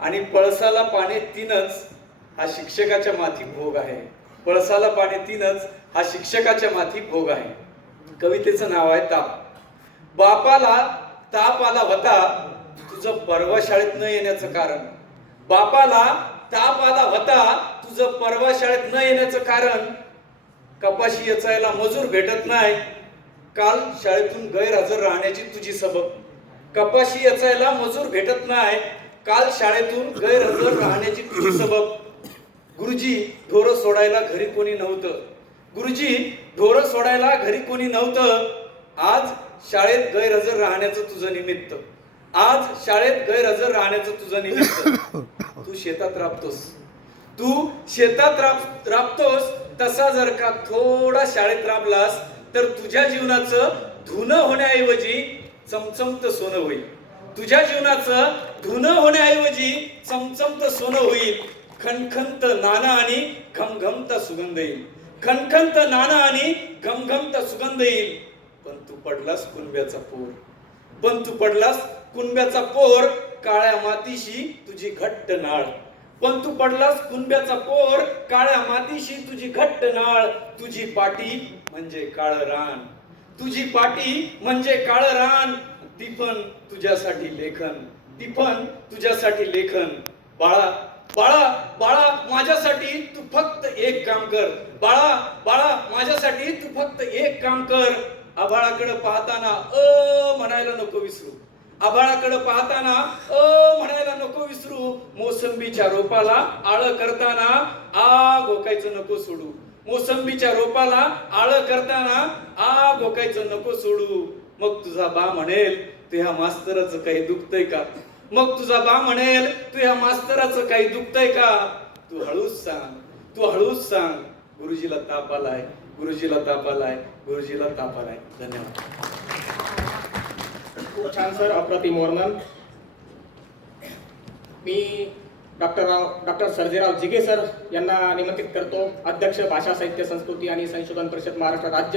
आणि पळसाला पाने तीनच हा शिक्षकाच्या माथी भोग आहे. पळसाला पाने तीनच हा शिक्षकाच्या माथी भोग आहे. कवितेचं नाव आहे ताप. बापाला ताप आला होता तुझं परवा शाळेत न येण्याचं कारण. बापाला ताप आला होता तुझं परवा शाळेत न येण्याचं कारण. कपाशी यचायला मजूर भेटत नाही. काल शाळेतून गैरहजर राहण्याची तुझी सबब. कपाशी यचायला मजूर भेटत नाही. काल शाळेतून गैरहजर राहण्याची सबब गुरुजी ढोरं सोडायला घरी कोणी नव्हतं. गुरुजी ढोरं सोडायला घरी कोणी नव्हतं. आज शाळेत गैरहजर राहण्याचं तुझं निमित्त. आज शाळेत गैरहजर राहण्याचं तुझं निमित्त. तू शेतात राबतोस. तू शेतात राब राबतोस तसा जर का थोडा शाळेत राबलास तर तुझ्या जीवनाचं धुनं होण्याऐवजी चमचमत सोनं होईल. तुझ्या जीवनाचं धुनं होण्याऐवजी चमचमत सोनं होईल. खणखंत नाना आणि घमघमता सुगंध येईल. खणखंत नाना आणि घमघमता सुगंध येईल. पण तू पडलास कुणब्याचा पोर. पण तू पडलास कुणब्याचा पोर काळ्या मातीशी तुझी घट्ट नाळ. पण तू पडलास कुणब्याचा पोर काळ्या मातीशी तुझी घट्ट नाळ. तुझी पाटी म्हणजे काळ रान. तुझी पाटी म्हणजे काळ रान. ती पण तुझ्यासाठी लेखन ती पण तुझ्यासाठी लेखन. बाळा बाळा बाळा माझ्यासाठी तू फक्त एक काम कर. बाळा बाळा माझ्यासाठी तू फक्त एक काम कर. आभाळाकडे पाहताना अ म्हणायला नको विसरू. आभाळाकडे पाहताना अ म्हणायला नको विसरू. मोसंबीच्या रोपाला आळ करताना आ गोकायचं नको सोडू. मोसंबीच्या रोपाला आळ करताना आ गोकायचं नको सोडू. मग तुझा बा म्हणेल तू ह्या मास्तराचं काही दुखतंय का? मग तुझा बा म्हणेल तू ह्या मास्तराचं काही दुखतंय का? तू हळूच सांग तू हळूच सांग गुरुजीला ताप आलाय गुरुजीला ताप आलाय गुरुजीला ताप आलाय. धन्यवाद. खूप छान सर अप्रतिम वर्णन. मी doctor Rao doctor Sarjerao Jige sir यांना निमंत्रित करतो. अध्यक्ष भाषा साहित्य संस्कृती आणि संशोधन परिषद महाराष्ट्र राज्य